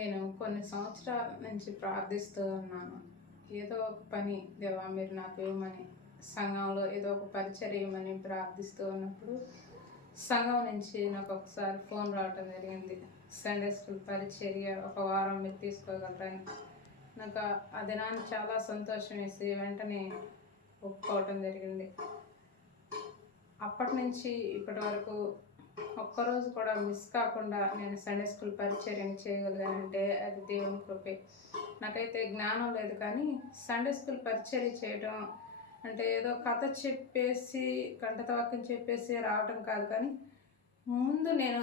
నేను కొన్ని సంవత్సరాల నుంచి ప్రార్థిస్తూ ఉన్నాను. ఏదో ఒక పని దేవా మీరు నాకు ఇవ్వమని, సంఘంలో ఏదో ఒక పరిచర్య ఇవ్వమని ప్రార్థిస్తూ ఉన్నప్పుడు సంఘం నుంచి నాకు ఒకసారి ఫోన్ రావటం జరిగింది. సండే స్కూల్ పరిచర్య ఒక వారం మీరు తీసుకోగలరని. నాకు ఆ దినాన్ని చాలా సంతోషం వేసి వెంటనే ఒప్పుకోవటం జరిగింది. అప్పటి నుంచి ఇప్పటి వరకు ఒక్కరోజు కూడా మిస్ కాకుండా నేను సండే స్కూల్ పరిచర్యను చేయగలిగానంటే అది దేవుని కృపే. నాకైతే జ్ఞానం లేదు, కానీ సండే స్కూల్ పరిచర్య చేయడం అంటే ఏదో కథ చెప్పేసి కంటత వాక్యం చెప్పేసి రావడం కాదు, కానీ ముందు నేను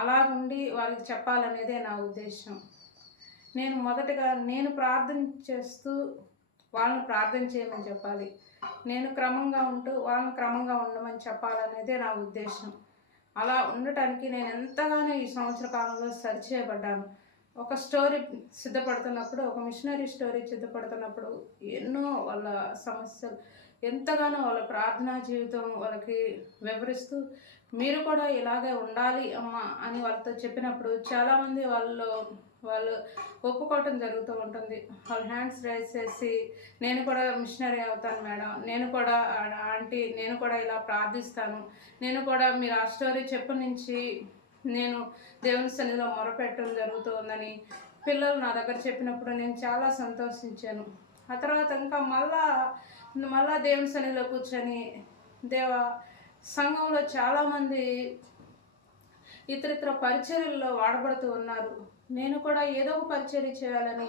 అలాగుండి వారికి చెప్పాలనేదే నా ఉద్దేశం. నేను మొదటగా నేను ప్రార్థన చేస్తూ వాళ్ళని ప్రార్థన చేయమని చెప్పాలి. నేను క్రమంగా ఉంటూ వాళ్ళని క్రమంగా ఉండమని చెప్పాలనేదే నా ఉద్దేశం. అలా ఉండటానికి నేను ఎంతగానో ఈ సంవత్సర కాలంలో సర్చ్ చేయబడ్డాను. ఒక స్టోరీ సిద్ధపడుతున్నప్పుడు, ఒక మిషనరీ స్టోరీ సిద్ధపడుతున్నప్పుడు ఎన్నో వాళ్ళ సమస్యలు, ఎంతగానో వాళ్ళ ప్రార్థనా జీవితం వాళ్ళకి వివరిస్తూ మీరు కూడా ఇలాగే ఉండాలి అమ్మ అని వాళ్ళతో చెప్పినప్పుడు చాలామంది వాళ్ళు ఒప్పుకోవటం జరుగుతూ ఉంటుంది. వాళ్ళు హ్యాండ్స్ రైజ్ చేసి నేను కూడా మిషనరీ అవుతాను మేడం, నేను కూడా ఆంటీ, నేను కూడా ఇలా ప్రార్థిస్తాను, నేను కూడా మీరు ఆ స్టోరీ చెప్పు నుంచి నేను దేవుని సన్నిధిలో మొరపెట్టడం జరుగుతుందని పిల్లలు నా దగ్గర చెప్పినప్పుడు నేను చాలా సంతోషించాను. ఆ తర్వాత ఇంకా మళ్ళా దేవుని సన్నిధిలో కూర్చొని దేవా, సంఘంలో చాలామంది ఇతరితర పరిచర్యల్లో వాడబడుతూ ఉన్నారు, నేను కూడా ఏదో ఒక పరిచర్య చేయాలని,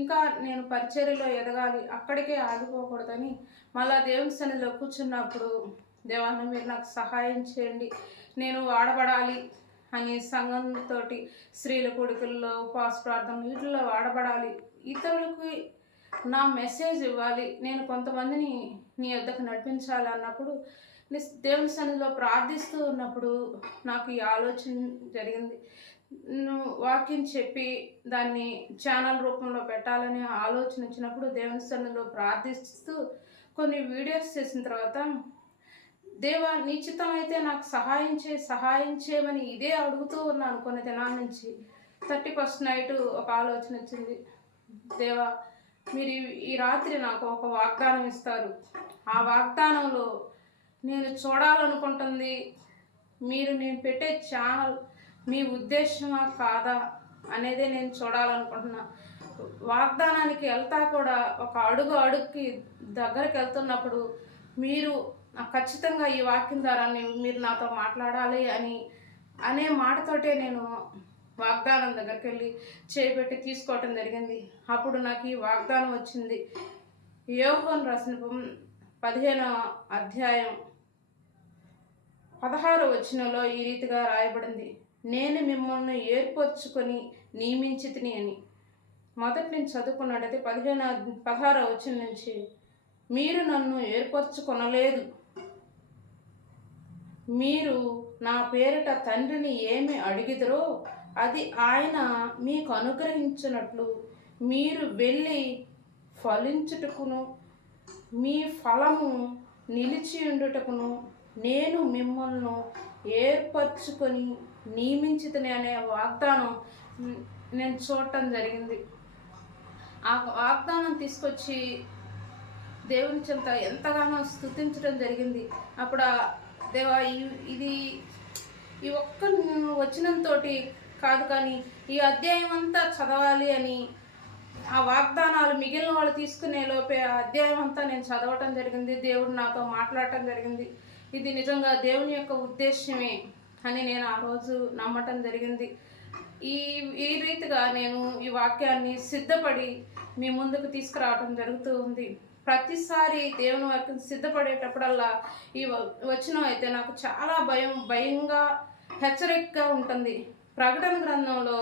ఇంకా నేను పరిచర్యలో ఎదగాలి, అక్కడికే ఆగిపోకూడదని మళ్ళా దేవుని సన్నిధిలో కూర్చున్నప్పుడు దేవాన్ని మీరు నాకు సహాయం చేయండి, నేను వాడబడాలి అని సంఘంతో స్త్రీల కూడికల్లో ఉపవాస ప్రార్థన వీటిల్లో వాడబడాలి, ఇతరులకి నా మెసేజ్ ఇవ్వాలి, నేను కొంతమందిని నీ వద్దకు నడిపించాలి అన్నప్పుడు దేవుని సన్నిధిలో ప్రార్థిస్తూ ఉన్నప్పుడు నాకు ఈ ఆలోచన జరిగింది. వాక్యం చెప్పి దాన్ని ఛానల్ రూపంలో పెట్టాలనే ఆలోచన వచ్చినప్పుడు దేవుని సన్నిధిలో ప్రార్థిస్తూ కొన్ని వీడియోస్ చేసిన తర్వాత దేవా నీ చిత్తం అయితే నాకు సహాయం చేయమని ఇదే అడుగుతూ ఉన్నాను కొన్ని దినాల నుంచి. 31st నైట్ ఒక ఆలోచన వచ్చింది, దేవా మీరు ఈ రాత్రి నాకు ఒక వాగ్దానం ఇస్తారు, ఆ వాగ్దానంలో నేను చూడాలనుకుంటుంది నేను పెట్టే ఛానల్ మీ ఉద్దేశమా కాదా అనేదే నేను చూడాలనుకుంటున్నా. వాగ్దానానికి వెళ్తా కూడా ఒక అడుగుకి దగ్గరికి వెళ్తున్నప్పుడు మీరు ఖచ్చితంగా ఈ వాక్యం ద్వారా మీరు నాతో మాట్లాడాలి అనే మాటతోటే నేను వాగ్దానం దగ్గరికి వెళ్ళి చేపెట్టి తీసుకోవటం జరిగింది. అప్పుడు నాకు ఈ వాగ్దానం వచ్చింది. యోహాను రాసిన 15వ అధ్యాయం 16వ వచనంలో ఈ రీతిగా రాయబడింది, నేను మిమ్మల్ని ఏర్పరచుకొని నియమించితిని అని. మొదటి నుంచి చదువుకున్నట్టయితే 16వ వచనం నుంచి, మీరు నన్ను ఏర్పరచుకొనలేదు, మీరు నా పేరిట తండ్రిని ఏమి అడిగిదరో అది ఆయన మీకు అనుగ్రహించినట్లు మీరు వెళ్ళి ఫలించుటకును మీ ఫలము నిలిచి ఉండుటకును నేను మిమ్మల్ని ఏర్పరచుకొని నియమించితని అనే వాగ్దానం నేను చూడటం జరిగింది. ఆ వాగ్దానం తీసుకొచ్చి దేవుని చెంత ఎంతగానో స్తుతించడం జరిగింది. అప్పుడు దేవా ఈ ఒక్క వచనంతో కాదు, కానీ ఈ అధ్యాయం అంతా చదవాలి అని ఆ వాగ్దానాలు మిగిలిన వాళ్ళు తీసుకునే లోపే ఆ అధ్యాయం అంతా నేను చదవటం జరిగింది. దేవుడు నాతో మాట్లాడటం జరిగింది. ఇది నిజంగా దేవుని యొక్క ఉద్దేశమే అని నేను ఆ రోజు నమ్మటం జరిగింది. ఈ రీతిగా నేను ఈ వాక్యాన్ని సిద్ధపడి మీ ముందుకు తీసుకురావడం జరుగుతూ ఉంది. ప్రతిసారి దేవుని వాక్యం సిద్ధపడేటప్పుడల్లా ఈ వచనం అయితే నాకు చాలా భయంగా హెచ్చరికగా ఉంటుంది. ప్రకటన గ్రంథంలో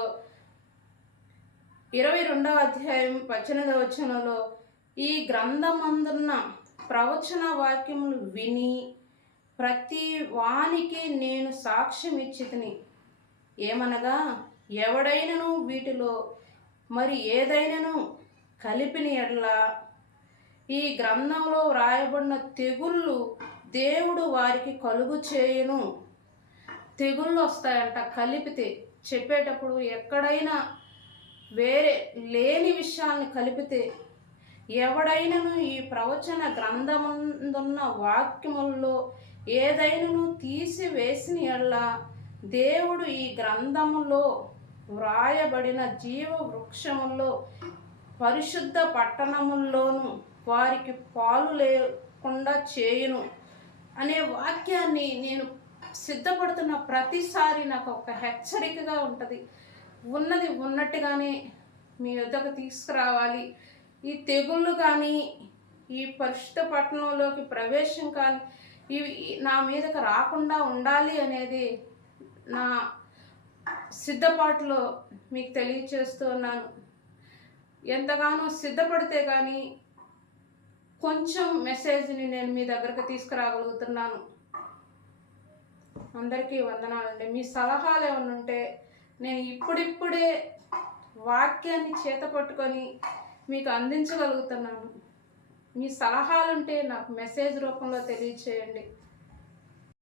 22వ అధ్యాయం 18వ వచనంలో, ఈ గ్రంథమందున్న ప్రవచన వాక్యములు విని ప్రతి వానికి నేను సాక్ష్యం ఇచ్చితిని, ఏమనగా ఎవడైనను వీటిలో మరి ఏదైనాను కలిపిన ఎడల ఈ గ్రంథంలో వ్రాయబడిన తెగుళ్ళు దేవుడు వారికి కలుగు చేయను. తెగుళ్ళు వస్తాయంట కలిపితే. చెప్పేటప్పుడు ఎక్కడైనా వేరే లేని విషయాల్ని కలిపితే, ఎవడైనను ఈ ప్రవచన గ్రంథమందున్న వాక్యముల్లో ఏదైనను తీసివేసిన యెడల దేవుడు ఈ గ్రంథములో వ్రాయబడిన జీవ వృక్షములో పరిశుద్ధ పట్టణముల్లోను వారికి పాలు లేకుండా చేయును అనే వాక్యాన్ని నేను సిద్ధపడుతున్న ప్రతిసారి నాకు ఒక హెచ్చరికగా ఉంటుంది. ఉన్నది ఉన్నట్టుగానే మీ వద్దకు తీసుకురావాలి. ఈ తెగుళ్ళు కానీ, ఈ పరిశుద్ధ పట్టణంలోకి ప్రవేశం కానీ ఇవి నా మీదకు రాకుండా ఉండాలి అనేది నా సిద్ధపాటులో మీకు తెలియచేస్తున్నాను. ఎంతగానో సిద్ధపడితే కానీ కొంచెం మెసేజ్ని నేను మీ దగ్గరకు తీసుకురాగలుగుతున్నాను. అందరికీ వందనాలండి. మీ సలహాలు ఏమైనా ఉంటే నేను ఇప్పుడిప్పుడే వాక్యాన్ని చేత పట్టుకొని మీకు అందించగలుగుతున్నాను. మీ సలహాలుంటే నాకు మెసేజ్ రూపంలో తెలియచేయండి.